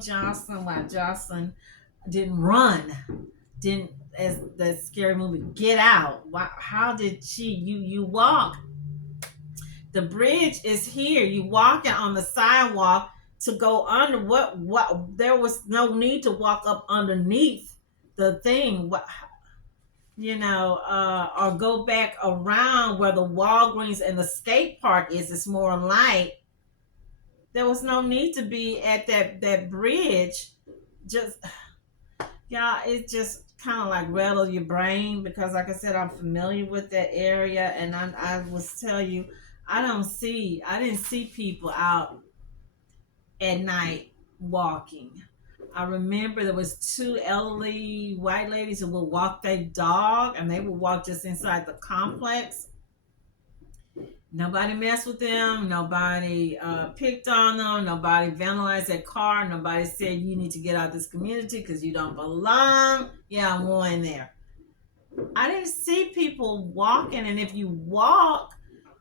Jocelyn, why Jocelyn didn't run, didn't as the scary movie Get Out. Why? How did she? You walk. The bridge is here. You walking on the sidewalk to go under. What? There was no need to walk up underneath the thing. What? Or go back around where the Walgreens and the skate park is. It's more light. There was no need to be at that bridge. Just yeah, it just kind of like rattle your brain because, like I said, I'm familiar with that area, and I was tell you, I didn't see people out at night walking. I remember there was two elderly white ladies who would walk their dog, and they would walk just inside the complex. Nobody messed with them. Nobody picked on them. Nobody vandalized their car. Nobody said you need to get out of this community because you don't belong. Yeah, I'm going there. I didn't see people walking, and if you walk,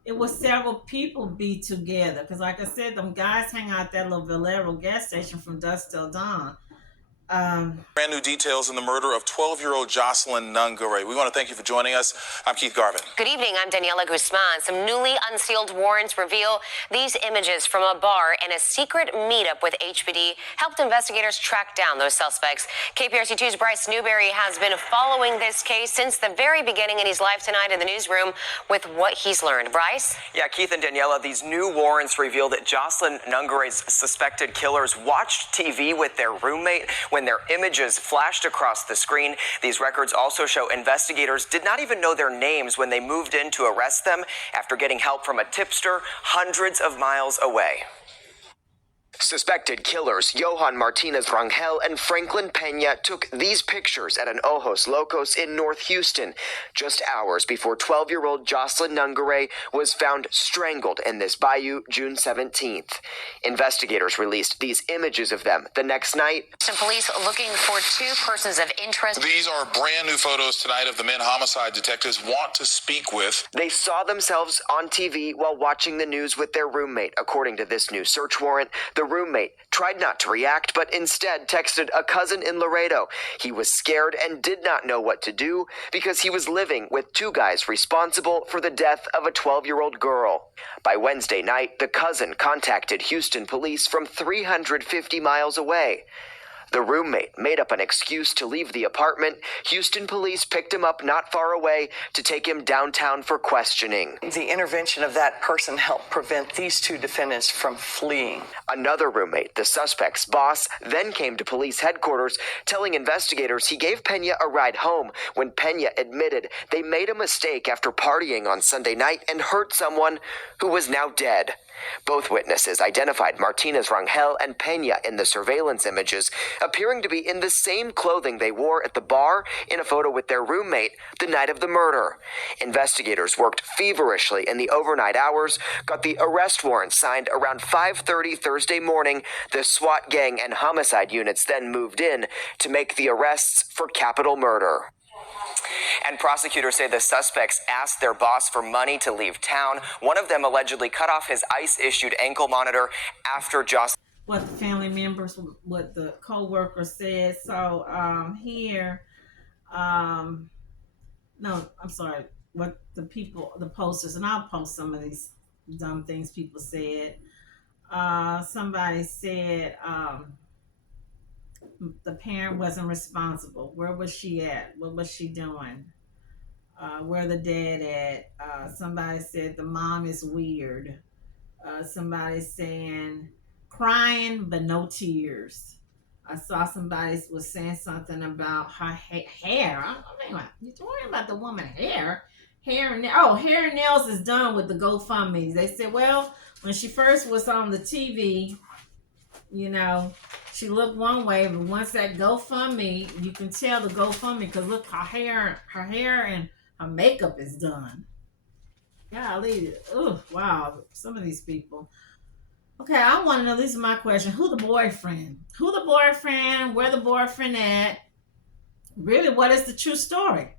it was several people be together. Because, like I said, them guys hang out at that little Valero gas station from dusk till dawn. Brand new details in the murder of 12-year-old Jocelyn Nungaray. We want to thank you for joining us. I'm Keith Garvin. Good evening. I'm Daniela Guzman. Some newly unsealed warrants reveal these images from a bar and a secret meetup with HPD helped investigators track down those suspects. KPRC2's Bryce Newberry has been following this case since the very beginning, and he's live tonight in the newsroom with what he's learned. Bryce? Yeah, Keith and Daniela, these new warrants reveal that Jocelyn Nungaray's suspected killers watched TV with their roommate when their images flashed across the screen. These records also show investigators did not even know their names when they moved in to arrest them after getting help from a tipster hundreds of miles away. Suspected killers Johan Martinez Rangel and Franklin Pena took these pictures at an Ojos Locos in North Houston just hours before 12-year-old Jocelyn Nungaray was found strangled in this bayou June 17th. Investigators released these images of them the next night. Some police looking for two persons of interest. These are brand new photos tonight of the men homicide detectives want to speak with. They saw themselves on TV while watching the news with their roommate. According to this new search warrant, the roommate tried not to react, but instead texted a cousin in Laredo. He was scared and did not know what to do because he was living with two guys responsible for the death of a 12-year-old girl. By Wednesday night, the cousin contacted Houston police from 350 miles away. The roommate made up an excuse to leave the apartment. Houston police picked him up not far away to take him downtown for questioning. The intervention of that person helped prevent these two defendants from fleeing. Another roommate, the suspect's boss, then came to police headquarters, telling investigators he gave Pena a ride home when Pena admitted they made a mistake after partying on Sunday night and hurt someone who was now dead. Both witnesses identified Martinez Rangel and Pena in the surveillance images, appearing to be in the same clothing they wore at the bar in a photo with their roommate the night of the murder. Investigators worked feverishly in the overnight hours, got the arrest warrant signed around 5:30 Thursday morning. The SWAT gang and homicide units then moved in to make the arrests for capital murder. And prosecutors say the suspects asked their boss for money to leave town. One of them allegedly cut off his ICE-issued ankle monitor after Jocelyn. What the family members, what the co-worker said. So no, I'm sorry. What the posters, and I'll post some of these dumb things people said. Somebody said the parent wasn't responsible. Where was she at? What was she doing? Where the dad at? Somebody said the mom is weird. Somebody saying crying but no tears. I saw somebody was saying something about her hair. I mean, you're talking about the woman hair and nails is done with the GoFundMe. They said, well, when she first was on the TV, she looked one way, but once that GoFundMe, you can tell the GoFundMe because look, her hair and her makeup is done. Golly, wow, some of these people. Okay, I want to know, this is my question. Who the boyfriend? Where the boyfriend at? Really, what is the true story?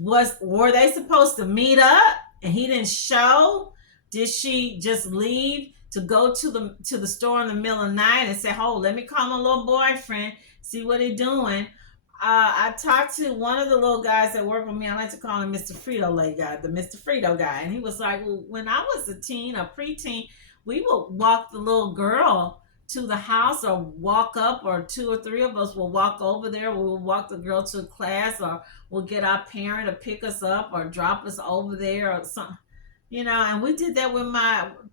Were they supposed to meet up and he didn't show? Did she just leave to go to the store in the middle of the night and say, "Oh, let me call my little boyfriend, see what he's doing." I talked to one of the little guys that work with me. I like to call him Mr. Frito-Lay guy, the Mr. Frito guy. And he was like, well, when I was a teen, a preteen, we would walk the little girl to the house or walk up, or two or three of us will walk over there. We'll walk the girl to class, or we'll get our parent to pick us up or drop us over there or something. And we did that with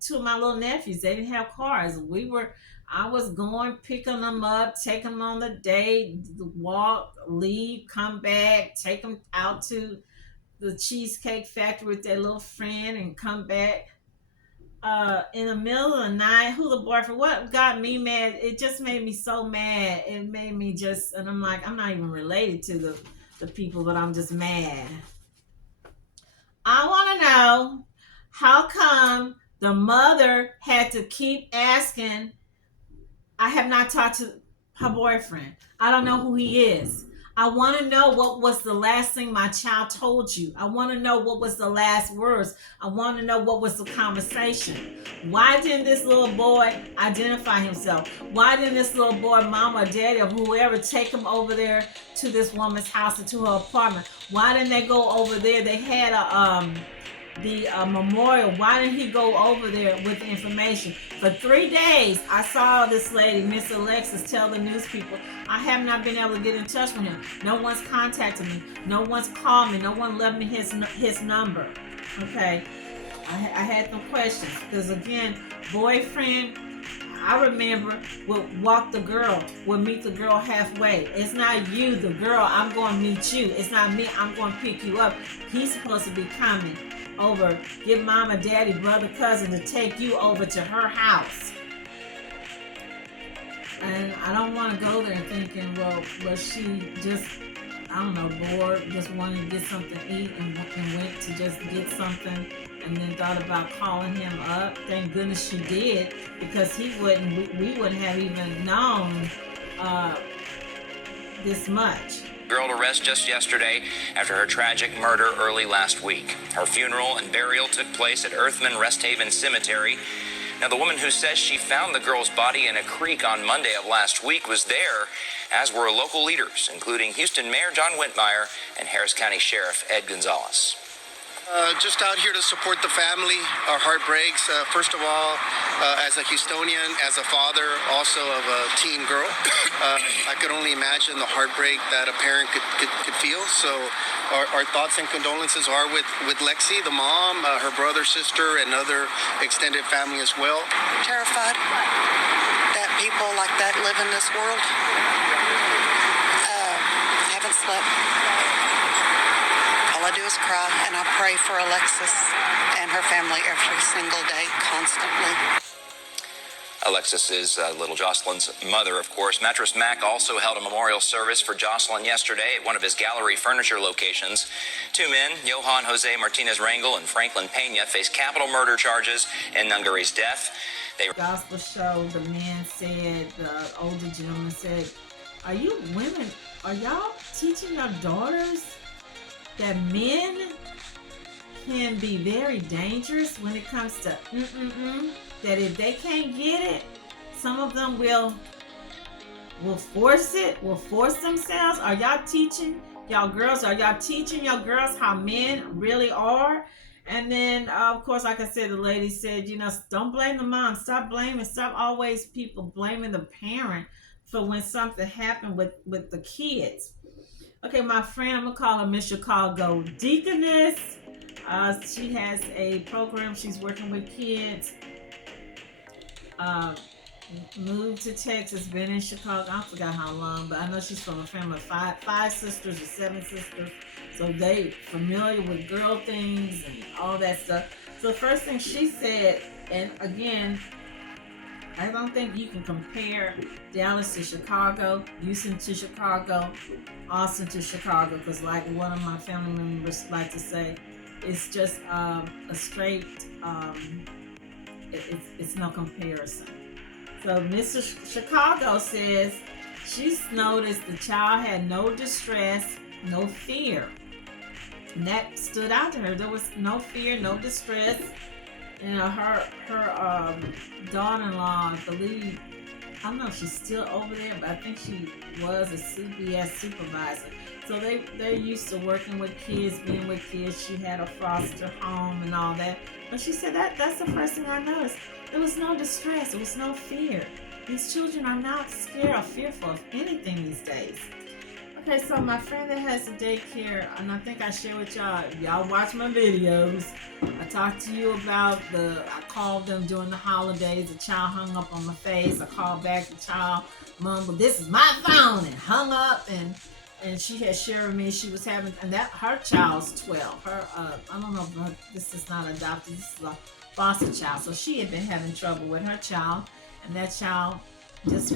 two of my little nephews. They didn't have cars. I was going, picking them up, taking them on the date, walk, leave, come back, take them out to the Cheesecake Factory with their little friend and come back. In the middle of the night, who the boyfriend, what got me mad, it just made me so mad. It made me just, and I'm like, I'm not even related to the people, but I'm just mad. I want to know, how come the mother had to keep asking? I have not talked to her boyfriend. I don't know who he is. I want to know what was the last thing my child told you. I want to know what was the last words. I want to know what was the conversation. Why didn't this little boy identify himself? Why didn't this little boy, mom or daddy or whoever, take him over there to this woman's house or to her apartment? Why didn't they go over there? They had the memorial. Why didn't he go over there with the information? For 3 days, I saw this lady, Miss Alexis, tell the news people, I have not been able to get in touch with him. No one's contacted me. No one's called me. No one left me his number. Okay. I had some questions. Because again, boyfriend, I remember, would walk the girl, would meet the girl halfway. It's not you, the girl, I'm going to meet you. It's not me, I'm going to pick you up. He's supposed to be coming over, get mama, daddy, brother, cousin to take you over to her house. And I don't want to go there thinking, well, was she just, I don't know, bored, just wanted to get something to eat and went to just get something and then thought about calling him up. Thank goodness she did, because we wouldn't have even known this much. Girl to rest just yesterday after her tragic murder early last week. Her funeral and burial took place at Earthman Rest Haven Cemetery. Now, the woman who says she found the girl's body in a creek on Monday of last week was there, as were local leaders, including Houston Mayor John Whitmire and Harris County Sheriff Ed Gonzalez. Just out here to support the family. Our heart breaks. First of all, as a Houstonian, as a father, also of a teen girl, I could only imagine the heartbreak that a parent could feel. So our thoughts and condolences are with Lexi, the mom, her brother, sister, and other extended family as well. Terrified that people like that live in this world. I haven't slept. All I do is cry, and I pray for Alexis and her family every single day, constantly. Alexis is little Jocelyn's mother, of course. Mattress Mac also held a memorial service for Jocelyn yesterday at one of his gallery furniture locations. Two men, Johan Jose Martinez Rangel and Franklin Pena, face capital murder charges in Nungaray's death. Gospel show, the man said, the older gentleman said, are you women, are y'all teaching your daughters that men can be very dangerous when it comes to that if they can't get it, some of them will force it, will force themselves? Are y'all teaching y'all girls, how men really are? And then, of course, like I said, the lady said, don't blame the mom. Stop always people blaming the parent for when something happened with the kids. Okay, my friend, I'm going to call her Miss Chicago Deaconess. She has a program. She's working with kids. Moved to Texas, been in Chicago. I forgot how long, but I know she's from a family of five sisters or seven sisters. So they familiar with girl things and all that stuff. So the first thing she said, and again, I don't think you can compare Dallas to Chicago, Houston to Chicago, Austin to Chicago, because like one of my family members like to say, it's just a straight, it's no comparison. So Mr. Chicago says she's noticed the child had no distress, no fear. And that stood out to her. There was no fear, no distress. You know, her daughter-in-law, I believe, I don't know if she's still over there, but I think she was a CBS supervisor. So they're used to working with kids, being with kids. She had a foster home and all that. But she said that's the first thing I noticed. There was no distress. There was no fear. These children are not scared or fearful of anything these days. Okay, so my friend that has a daycare, and I think I shared with y'all, y'all watch my videos. I talked to you about I called them during the holidays. The child hung up on my face. I called back, the child mumbled, "This is my phone," and hung up. And she had shared with me she was having, and that her child's 12. Her, I don't know, but this is not adopted. This is a foster child. So she had been having trouble with her child, and that child just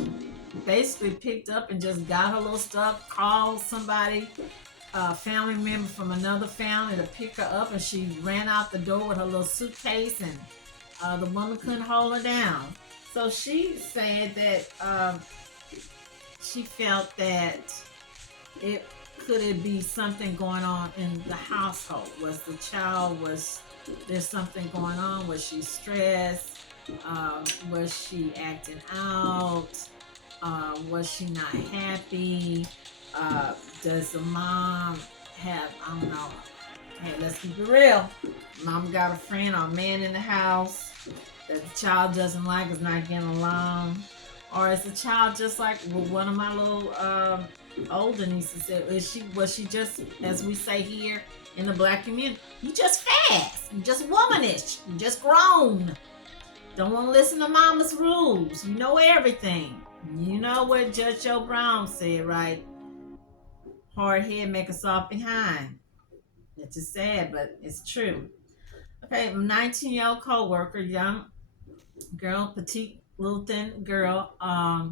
basically picked up and just got her little stuff, called somebody, a family member from another family to pick her up, and she ran out the door with her little suitcase, and the woman couldn't hold her down. So she said that she felt that could it be something going on in the household? Was the child, there's something going on? Was she stressed? Was she acting out? Was she not happy? Does the mom have, I don't know, hey, let's keep it real. Mom got a friend or a man in the house that the child doesn't like, is not getting along? Or is the child just like one of my little older nieces said, was she just, as we say here in the black community, you just fast, you just womanish, you just grown. Don't want to listen to mama's rules. You know everything. You know what Judge Joe Brown said, right? Hard head make a soft behind. It's just sad, but it's true. Okay, 19-year-old co-worker, young girl, petite, little thin girl. I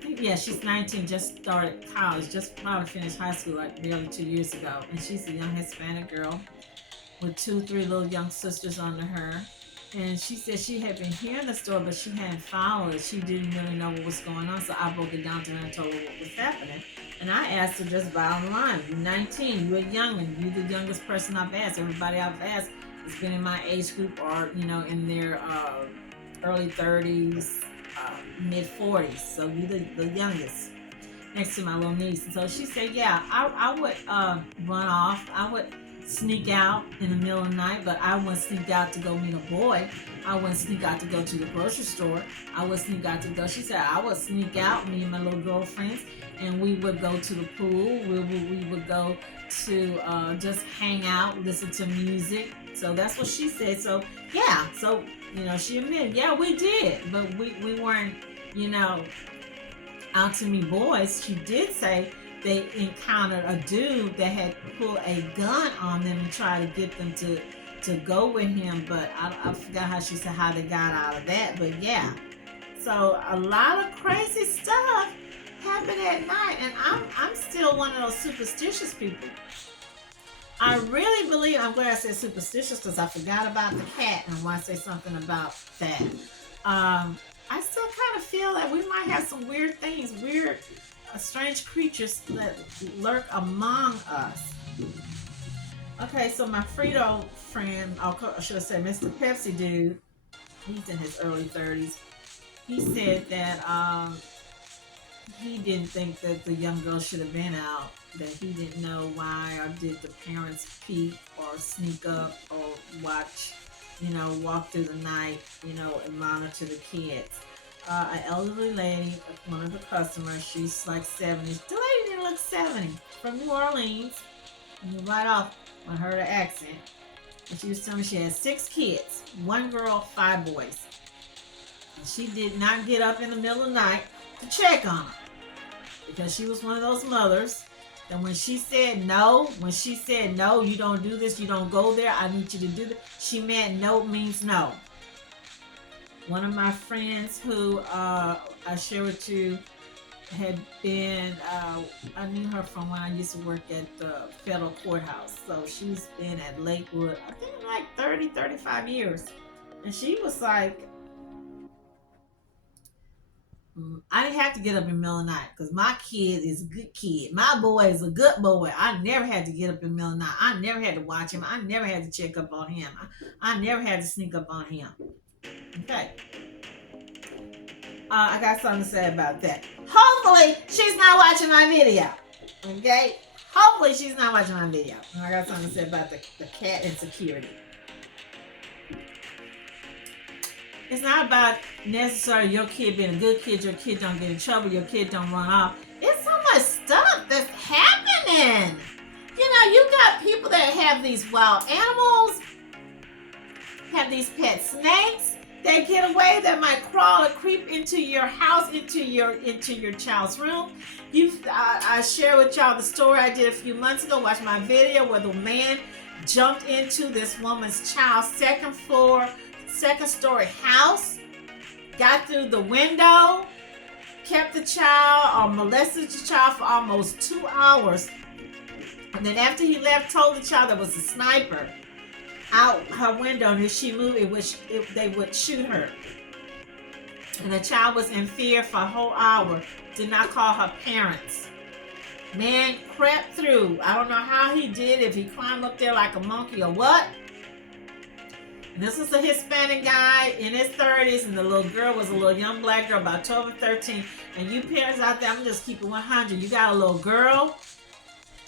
think, yeah, she's 19, just started college, just probably finished high school like nearly 2 years ago. And she's a young Hispanic girl with 2-3 little young sisters under her. And she said she had been hearing the story, but she hadn't followed it. She didn't really know what was going on, so I broke it down to her and told her what was happening. And I asked her just bottom line, you're 19, you're young, and you're the youngest person I've asked. Everybody I've asked has been in my age group or, you know, in their early 30s, mid 40s. So you're the youngest next to my little niece. And so she said, yeah, I would run off. I would sneak out in the middle of the night, but I wouldn't sneak out to go meet a boy. I wouldn't sneak out to go to the grocery store. I would sneak out to go, she said, I would sneak out, me and my little girlfriends, and we would go to the pool. We would go to just hang out, listen to music. So that's what she said. So yeah, so, you know, she admitted, yeah, we did, but we weren't, you know, out to meet boys. She did say they encountered a dude that had pulled a gun on them and tried to get them to go with him, but I forgot how she said how they got out of that, but yeah. So a lot of crazy stuff happened at night, and I'm still one of those superstitious people. I really believe, I'm glad I said superstitious because I forgot about the cat and I want to say something about that. I still kind of feel that we might have some weird things, strange creatures that lurk among us. Okay, so my Frito friend, I should have said Mr. Pepsi dude, he's in his early 30s. He said that he didn't think that the young girl should have been out, that he didn't know why, or did the parents peek or sneak up or watch, you know, walk through the night, you know, and monitor the kids. An elderly lady, one of the customers, she's like 70. The lady didn't look 70, from New Orleans. And right off, I heard her accent. And she was telling me she had 6 kids, 1 girl, 5 boys. And she did not get up in the middle of the night to check on them, because she was one of those mothers that when she said no, you don't do this, you don't go there, I need you to do this, she meant no means no. One of my friends who I share with you had been, I knew her from when I used to work at the federal courthouse. So she's been at Lakewood, I think like 30, 35 years. And she was like, I didn't have to get up in the middle of the night because my kid is a good kid. My boy is a good boy. I never had to get up in the middle of the night. I never had to watch him. I never had to check up on him. I never had to sneak up on him. Okay. I got something to say about that. Hopefully, she's not watching my video. Okay? Hopefully, she's not watching my video. I got something to say about the cat insecurity. It's not about necessarily your kid being a good kid, your kid don't get in trouble, your kid don't run off. It's so much stuff that's happening. You know, you got people that have these wild animals, have these pet snakes. They get away, that might crawl or creep into your house, into your child's room. I shared with y'all the story I did a few months ago. Watch my video where the man jumped into this woman's child's second story house, got through the window, kept the child or molested the child for almost 2 hours. And then after he left, told the child there was a sniper out her window, and if she moved, they would shoot her. And the child was in fear for a whole hour, did not call her parents. Man crept through. I don't know how he did, if he climbed up there like a monkey or what. And this is a Hispanic guy in his 30s, and the little girl was a little young black girl, about 12 or 13. And you parents out there, I'm just keeping 100. You got a little girl,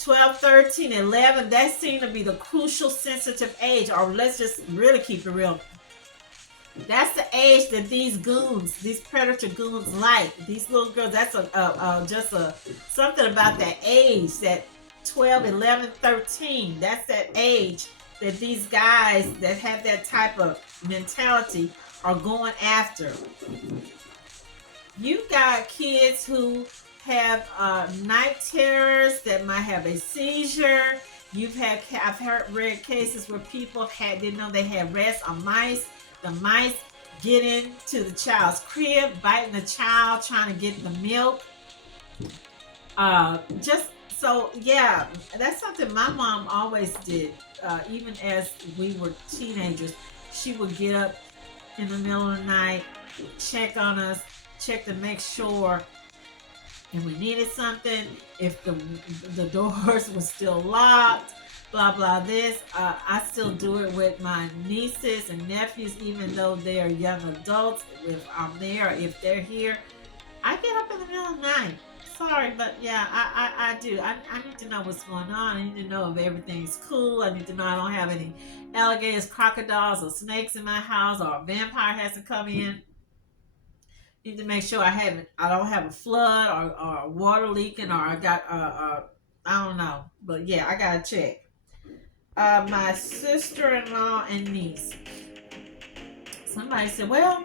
12, 13, 11, that seemed to be the crucial sensitive age, or let's just really keep it real. That's the age that these goons, these predator goons like. These little girls, that's something about that age, that 12, 11, 13. That's that age that these guys that have that type of mentality are going after. You got kids who have night terrors, that might have a seizure. I've read cases where people didn't know they had rats or mice. The mice get into the child's crib, biting the child, trying to get the milk. That's something my mom always did. Even as we were teenagers, she would get up in the middle of the night, check on us, check to make sure if we needed something, if the doors were still locked, blah blah this. I still do it with my nieces and nephews, even though they are young adults. If I'm there, if they're here, I get up in the middle of the night. Sorry, but yeah, I do. I need to know what's going on. I need to know if everything's cool. I need to know I don't have any alligators, crocodiles, or snakes in my house, or a vampire hasn't come in. Need to make sure I don't have a flood or water leaking, or I got I don't know, but yeah, I gotta check. My sister-in-law and niece. Somebody said, well,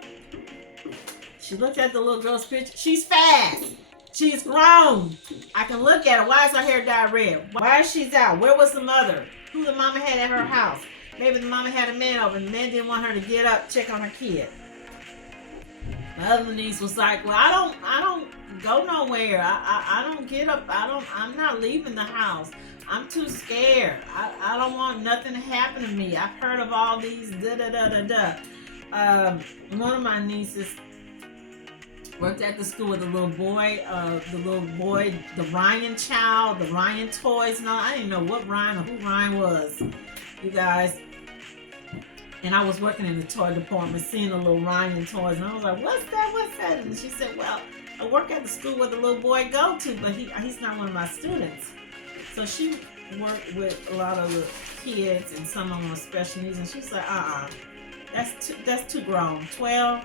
she looked at the little girl's picture. She's fast. She's grown. I can look at her. Why is her hair dyed red? Why is she out? Where was the mother? Who the mama had at her house? Maybe the mama had a man over, and the man didn't want her to get up, check on her kid. My other niece was like, well, I don't go nowhere. I don't get up. I'm not leaving the house. I'm too scared. I don't want nothing to happen to me. I've heard of all these one of my nieces worked at the school with a little boy, the Ryan child, the Ryan toys. No, I didn't know what Ryan or who Ryan was, you guys. And I was working in the toy department, seeing the little Ryan toys, and I was like, what's that? And she said, well, I work at the school where the little boy go to, but he's not one of my students. So she worked with a lot of the kids, and some of them with special needs, and she's like, that's too grown. 12,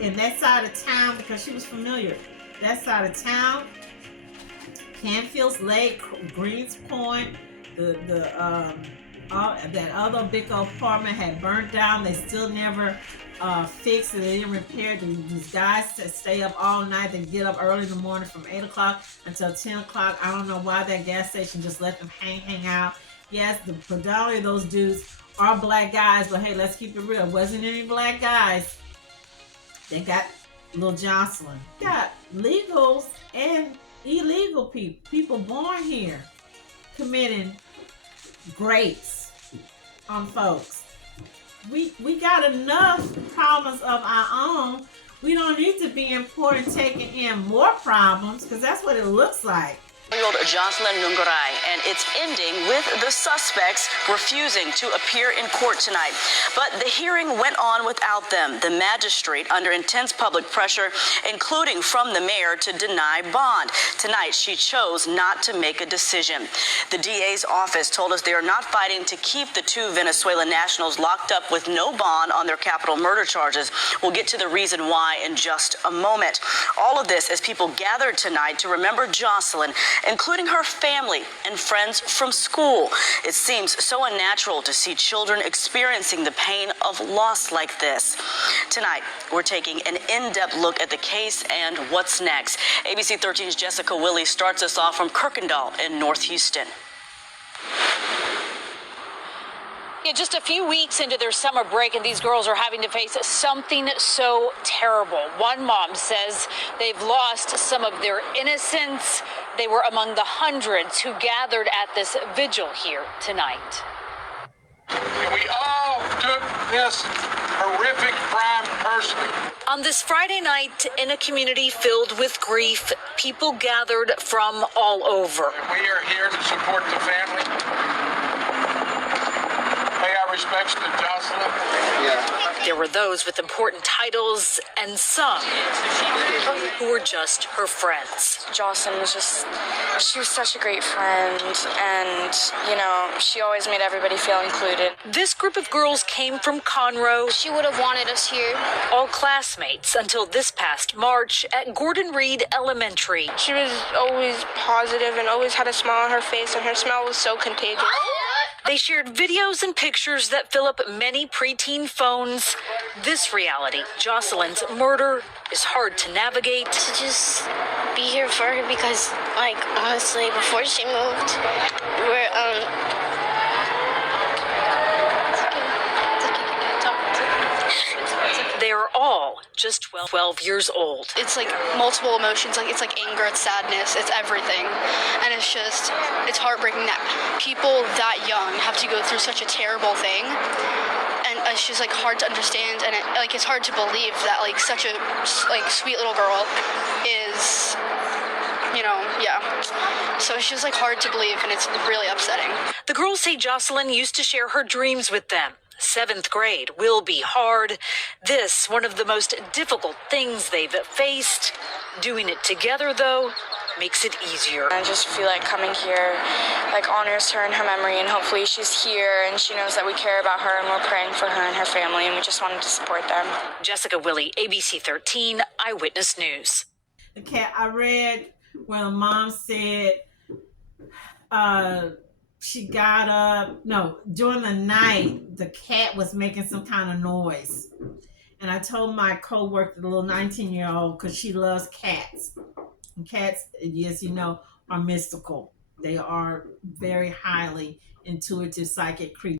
in that side of town, because she was familiar, that side of town, Canfield's Lake, Greens Point, that other big old apartment had burnt down. They still never fixed it. They didn't repair it. These guys stay up all night. They get up early in the morning from 8 o'clock until 10 o'clock. I don't know why that gas station just let them hang out. Yes, the predominantly of those dudes are black guys, but hey, let's keep it real. It wasn't any black guys. They got little Jocelyn. Got legals and illegal people born here committing rapes on folks. We got enough problems of our own We don't need to be in court and taking in more problems, because that's what it looks like. Jocelyn Nungaray, and it's ending with the suspects refusing to appear in court tonight. But the hearing went on without them. The magistrate, under intense public pressure, including from the mayor, to deny bond. Tonight, she chose not to make a decision. The DA's office told us they are not fighting to keep the two Venezuelan nationals locked up with no bond on their capital murder charges. We'll get to the reason why in just a moment. All of this as people gathered tonight to remember Jocelyn, including her family and friends from school. It seems so unnatural to see children experiencing the pain of loss like this. Tonight, we're taking an in-depth look at the case and what's next. ABC 13's Jessica Willey starts us off from Kirkendall in North Houston. Yeah, just a few weeks into their summer break, and these girls are having to face something so terrible. One mom says they've lost some of their innocence. They were among the hundreds who gathered at this vigil here tonight. We all took this horrific crime personally. On this Friday night, in a community filled with grief, people gathered from all over. We are here to support the family. Pay our respects to Jocelyn. There were those with important titles and some who were just her friends. Jocelyn was she was such a great friend, and, you know, she always made everybody feel included. This group of girls came from Conroe. She would have wanted us here. All classmates until this past March at Gordon Reed Elementary. She was always positive and always had a smile on her face, and her smile was so contagious. They shared videos and pictures that fill up many preteen phones. This reality, Jocelyn's murder, is hard to navigate. To just be here for her because, like, honestly, before she moved, They are all just 12 years old. it's like multiple emotions. Like, it's like anger, it's sadness, it's everything. And it's heartbreaking that people that young have to go through such a terrible thing. And it's just, like, hard to understand, and it's hard to believe that, like, such a, like, sweet little girl is, so it's just, like, hard to believe, and it's really upsetting. The girls say Jocelyn used to share her dreams with them. 7th grade will be hard. This, one of the most difficult things they've faced. Doing it together, though, makes it easier. I just feel like coming here, like, honors her and her memory, and hopefully she's here and she knows that we care about her and we're praying for her and her family, and we just wanted to support them. Jessica Willey, ABC 13 Eyewitness News. The cat, I read where the mom said she got up, during the night, the cat was making some kind of noise. And I told my co-worker, the little 19-year-old, because she loves cats. And cats, as you know, are mystical. They are very highly intuitive, psychic creatures.